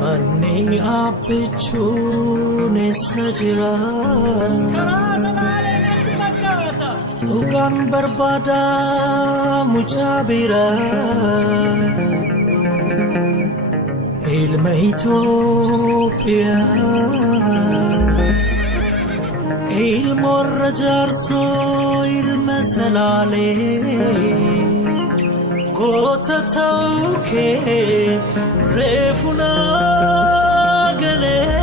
Manni abbichuun eessa jira? Dhugaan barbaada mucaa bira ilma Itoophiyaa ilma warra jaarsoo ilma salaalee goota ta'uu kee reefu naa galee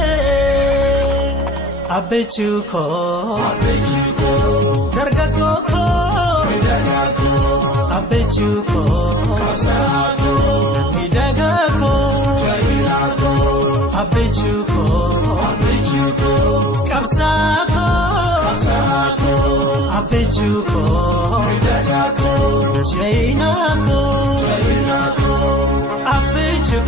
abbeechuu koo dargaggoo koo abbeechuu koo miidhagaa koo abbeechuu koo qabsaa koo abbeechuu koo jayinaa koo abbeechuu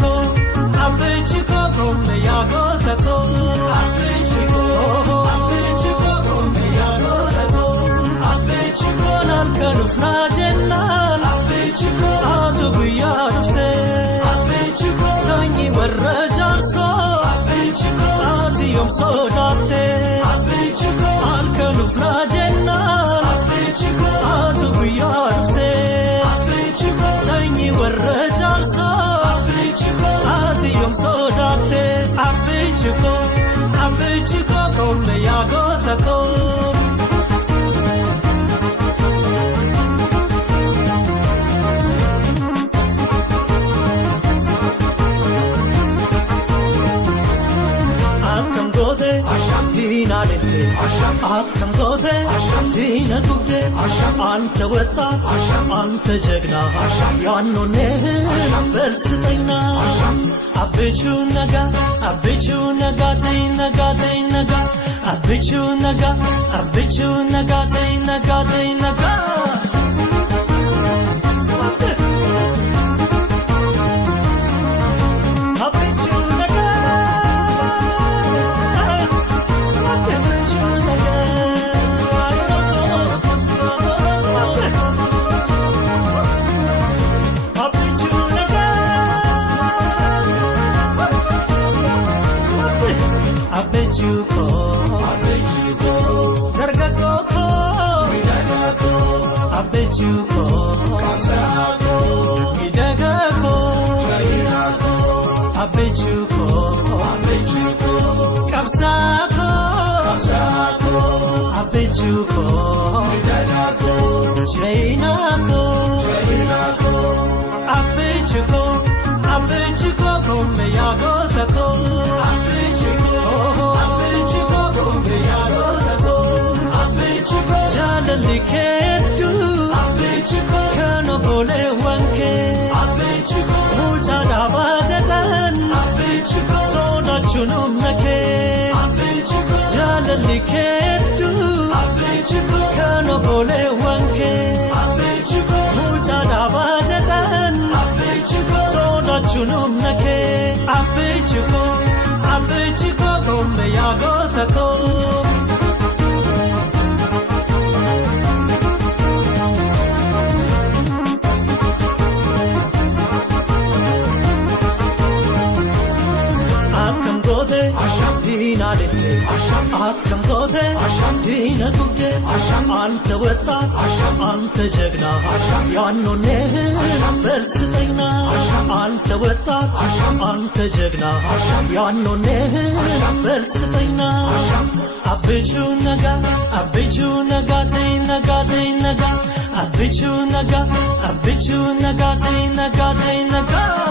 koo gomme yaa goota koo abbeechuu koo nalkan ufnaa jennaan atu guyyaa dhuftee sanyii warra jaarsoo ati yoom sodaattee halkan ufnaa jennaan atu guyyaa dhuftee sanyii warra jaarsoo ati yoom sodaattee abbeechuu koo gomme yaa goota koo. Diina lente, akkam goote, diina gubde, anta wetta, anta jegna, yaannonee bersiteena. Abbichuu nagaa ta'e nagaa, abbichuu nagaa ta'e nagaa. Abbeechuu koo dargaggoo koo abbeechuu koo miidhagaa koo abbeechuu koo qabsaa koo abbeechuu koo jayinaa koo abbeechuu koo gomme yaa goota koo. Jaalalli keedduu kan obboleewwan kee mucaa dhaabaa jedhan sodaachuun humna kee. Jaalalli keedduu kan obboleewwan kee mucaa dhaabaa jedhan sodaachuun humna kee. Abbeechuu koo gomme yaa goota koo. Diina lente, akkam goote, diina gubde, anta wetta, anta jegna, yaannonee bersiteena. Anta wetta, anta jegna, yaannonee bersiteena. Abbichuu nagaa ta'e nagaa, abbichuu nagaa ta'e nagaa.